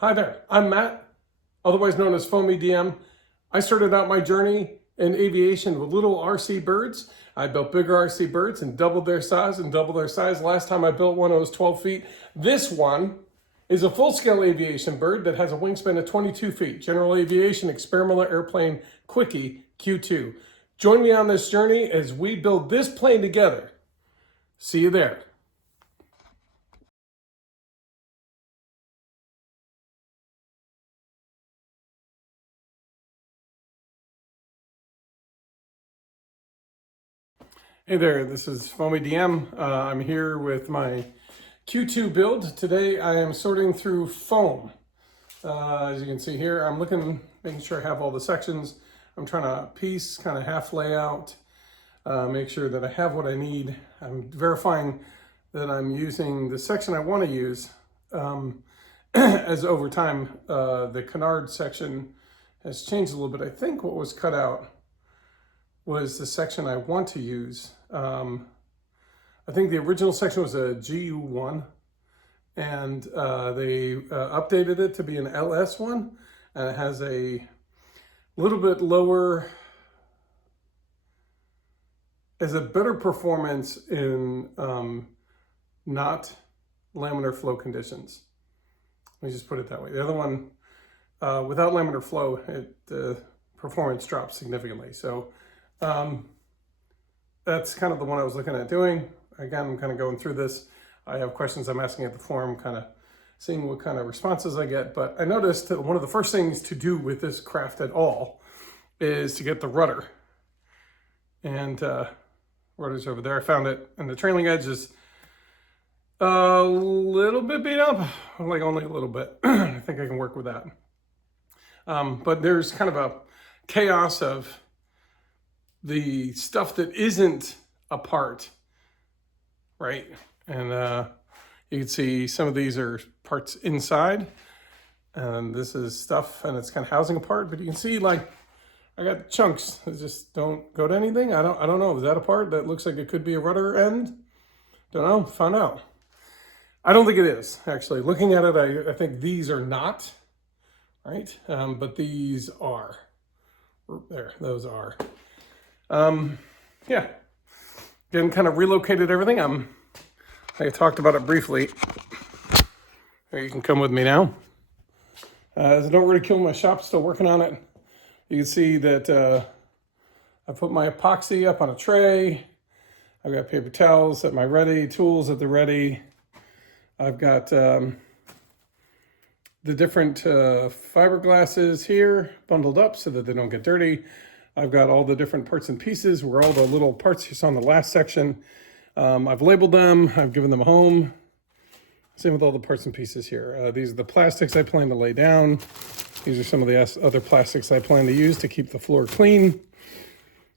Hi there, I'm Matt, otherwise known as Foamy DM. I started out my journey in aviation with little RC birds. I built bigger RC birds and doubled their size and doubled their size. Last time I built one, it was 12 feet. This one is a full-scale aviation bird that has a wingspan of 22 feet. General Aviation Experimental Airplane Quickie Q2. Join me on this journey as we build this plane together. See you there. Hey there, this is Foamy DM. I'm here with my Q2 build. Today I am sorting through foam. As you can see here, I'm making sure I have all the sections. I'm trying to piece, kind of half layout, make sure that I have what I need. I'm verifying that I'm using the section I want to use. As over time, the canard section has changed a little bit. I think what was cut out was the section I want to use. I think the original section was a GU1, and they updated it to be an LS1, and it has a little bit lower, has a better performance in not laminar flow conditions. Let me just put it that way. The other one, without laminar flow, the performance drops significantly. So that's kind of the one I was looking at doing. Again, I'm kind of going through this. I have questions I'm asking at the forum, kind of seeing what kind of responses I get. But I noticed that one of the first things to do with this craft at all is to get the rudder. And rudder's over there. I found it, and the trailing edge is a little bit beat up, like only a little bit. I think I can work with that. But there's kind of a chaos of the stuff that isn't a part, right? And you can see some of these are parts inside, and this is stuff, and it's kind of housing a part. But you can see, like, I got chunks that just don't go to anything. I don't know. Is that a part that looks like it could be a rudder end? Don't know. Find out. I don't think it is, actually. Looking at it, I think these are not, right? But these are. There, those are. Yeah, again, kind of relocated everything. I talked about it briefly. Here, you can come with me now. As I don't really kill my shop, still working on it. You can see that I put my epoxy up on a tray. I've got paper towels at my ready, tools at the ready. I've got the different fiberglasses here bundled up so that they don't get dirty. I've got all the different parts and pieces where all the little parts you saw in the last section. I've labeled them, I've given them a home. Same with all the parts and pieces here. These are the plastics I plan to lay down. These are some of the other plastics I plan to use to keep the floor clean.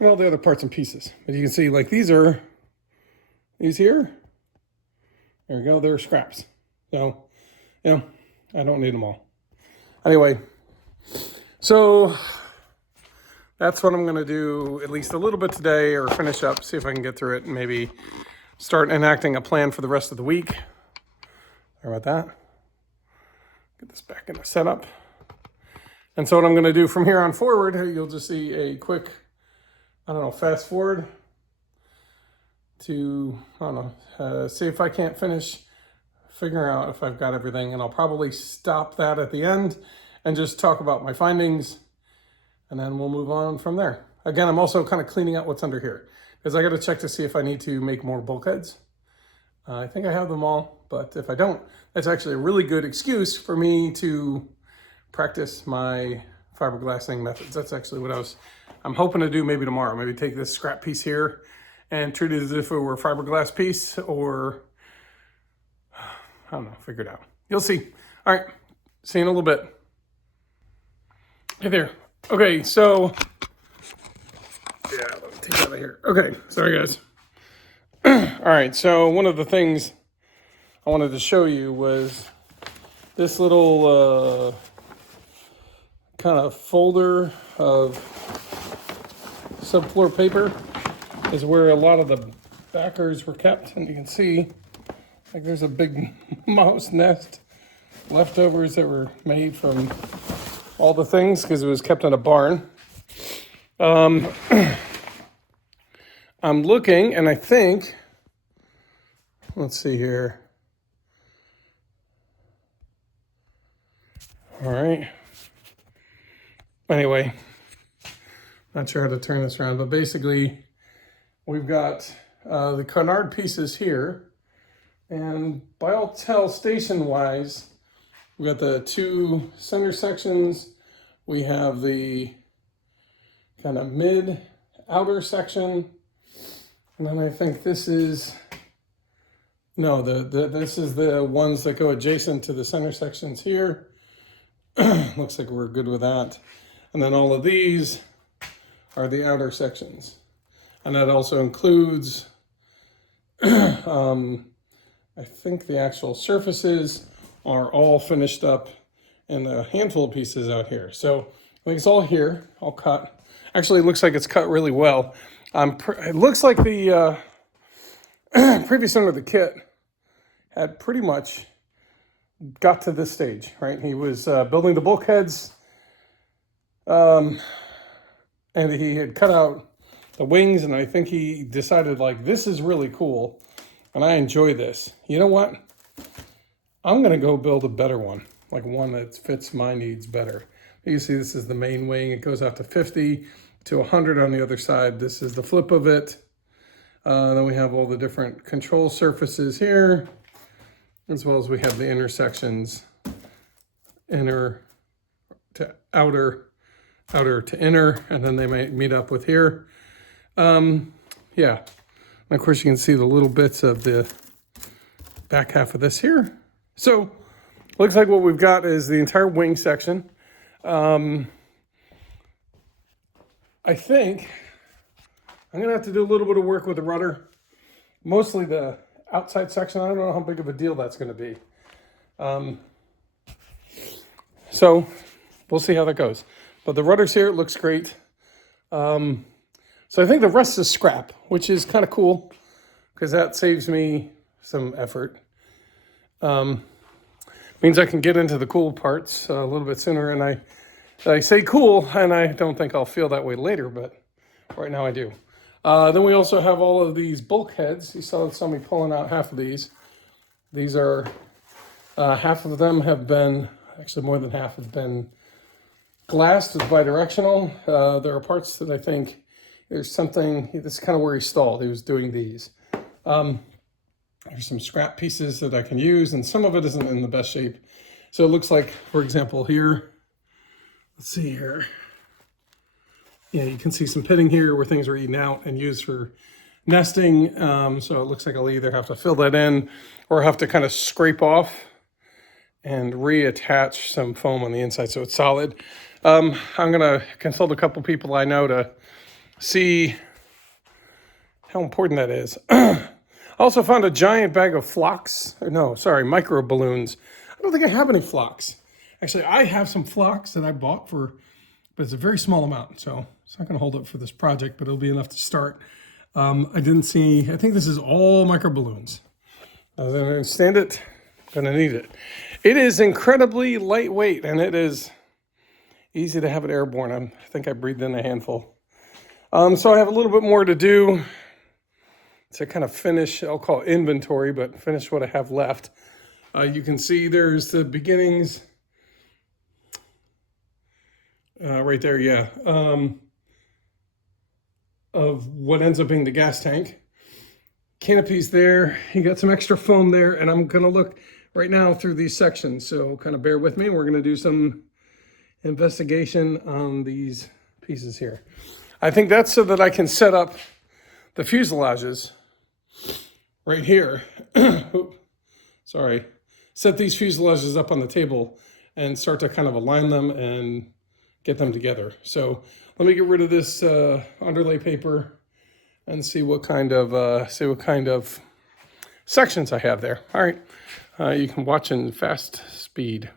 And all the other parts and pieces. But you can see, like, these here, there we go, they're scraps. So, you know, I don't need them all. Anyway, so that's what I'm gonna do at least a little bit today, or finish up, see if I can get through it, and maybe start enacting a plan for the rest of the week. Sorry about that. Get this back in the setup. And so what I'm gonna do from here on forward, you'll just see a quick, fast forward to, see if I can't finish figuring out if I've got everything, and I'll probably stop that at the end and just talk about my findings, and then we'll move on from there. Again, I'm also kind of cleaning out what's under here, because I got to check to see if I need to make more bulkheads. I think I have them all, but if I don't, that's actually a really good excuse for me to practice my fiberglassing methods. That's actually what I'm hoping to do maybe tomorrow. Maybe take this scrap piece here and treat it as if it were a fiberglass piece, or I don't know, figure it out. You'll see. All right, see you in a little bit. Hey there. Okay, so, yeah, let me take that out of here. Okay, sorry guys. All right, so one of the things I wanted to show you was this little kind of folder of subfloor paper is where a lot of the backers were kept. And you can see, like, there's a big mouse nest leftovers that were made from all the things because it was kept in a barn. I'm looking, and I think, let's see here. All right. Anyway, not sure how to turn this around, but basically we've got the canard pieces here. And by all tell, station-wise, we got the two center sections. We have the kind of mid-outer section. And then I think this is, no, this is the ones that go adjacent to the center sections here. Looks like we're good with that. And then all of these are the outer sections. And that also includes, I think the actual surfaces are all finished up and a handful of pieces out here. So I think it's all here, all cut. Actually, it looks like it's cut really well. It looks like the previous owner of the kit had pretty much got to this stage, right? He was building the bulkheads, and he had cut out the wings, and I think he decided, like, this is really cool, and I enjoy this. You know what? I'm gonna go build a better one, like one that fits my needs better. You see this is the main wing. It goes out to 50 to 100 on the other side. This is the flip of it. Then we have all the different control surfaces here, as well as we have the intersections, inner to outer, outer to inner, and then they might meet up with here. Yeah, and of course you can see the little bits of the back half of this here. So looks like what we've got is the entire wing section. I think I'm gonna have to do a little bit of work with the rudder, mostly the outside section. I don't know how big of a deal that's gonna be. So we'll see how that goes. But the rudder's here, it looks great. So I think the rest is scrap, which is kind of cool because that saves me some effort. Means I can get into the cool parts a little bit sooner, and I say cool, and I don't think I'll feel that way later, but right now I do. Then we also have all of these bulkheads. You saw me pulling out half of these. These are, half of them have been, actually more than half have been glassed with bidirectional. There are parts that I think there's something, this is kind of where he stalled. He was doing these. There's some scrap pieces that I can use, and some of it isn't in the best shape. So it looks like, for example, here, let's see here. Yeah, you can see some pitting here where things are eaten out and used for nesting. So it looks like I'll either have to fill that in or have to kind of scrape off and reattach some foam on the inside so it's solid. I'm gonna consult a couple people I know to see how important that is. I also found a giant bag of flocks. No, sorry, micro balloons. I don't think I have any flocks. Actually, I have some flocks that I bought for, but it's a very small amount, so it's not gonna hold up for this project, but it'll be enough to start. I didn't see, I think this is all micro balloons. As I understand it, gonna need it. It is incredibly lightweight, and it is easy to have it airborne. I think I breathed in a handful. So I have a little bit more to do to kind of finish, I'll call it inventory, but finish what I have left. You can see there's the beginnings right there, yeah, of what ends up being the gas tank. Canopies there, you got some extra foam there, and I'm gonna look right now through these sections, so kind of bear with me. We're gonna do some investigation on these pieces here. I think that's so that I can set up the fuselages right here. Oop, sorry. Set these fuselages up on the table and start to kind of align them and get them together. So let me get rid of this underlay paper and see what kind of sections I have there. All right, you can watch in fast speed.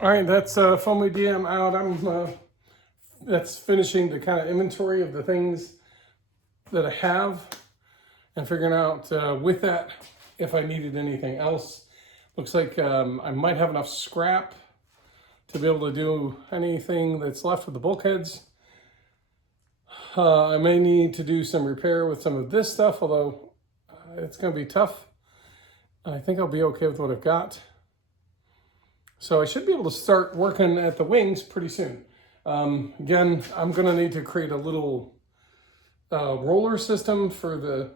All right, that's Foamy DM out. That's finishing the kind of inventory of the things that I have and figuring out with that if I needed anything else. Looks like I might have enough scrap to be able to do anything that's left with the bulkheads. I may need to do some repair with some of this stuff, although it's going to be tough. I think I'll be okay with what I've got. So I should be able to start working at the wings pretty soon. Again, I'm going to need to create a little roller system for the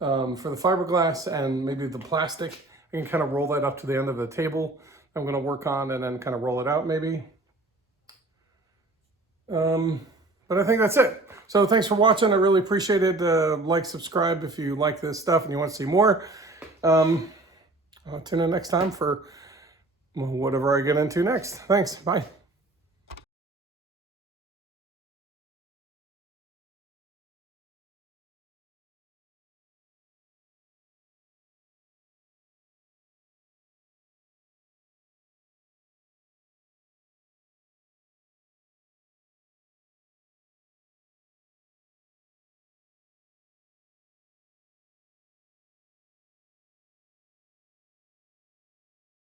fiberglass and maybe the plastic. I can kind of roll that up to the end of the table. I'm going to work on and then kind of roll it out maybe. But I think that's it. So thanks for watching. I really appreciate it. Like, subscribe if you like this stuff and you want to see more. I'll tune in next time for whatever I get into next. Thanks. Bye.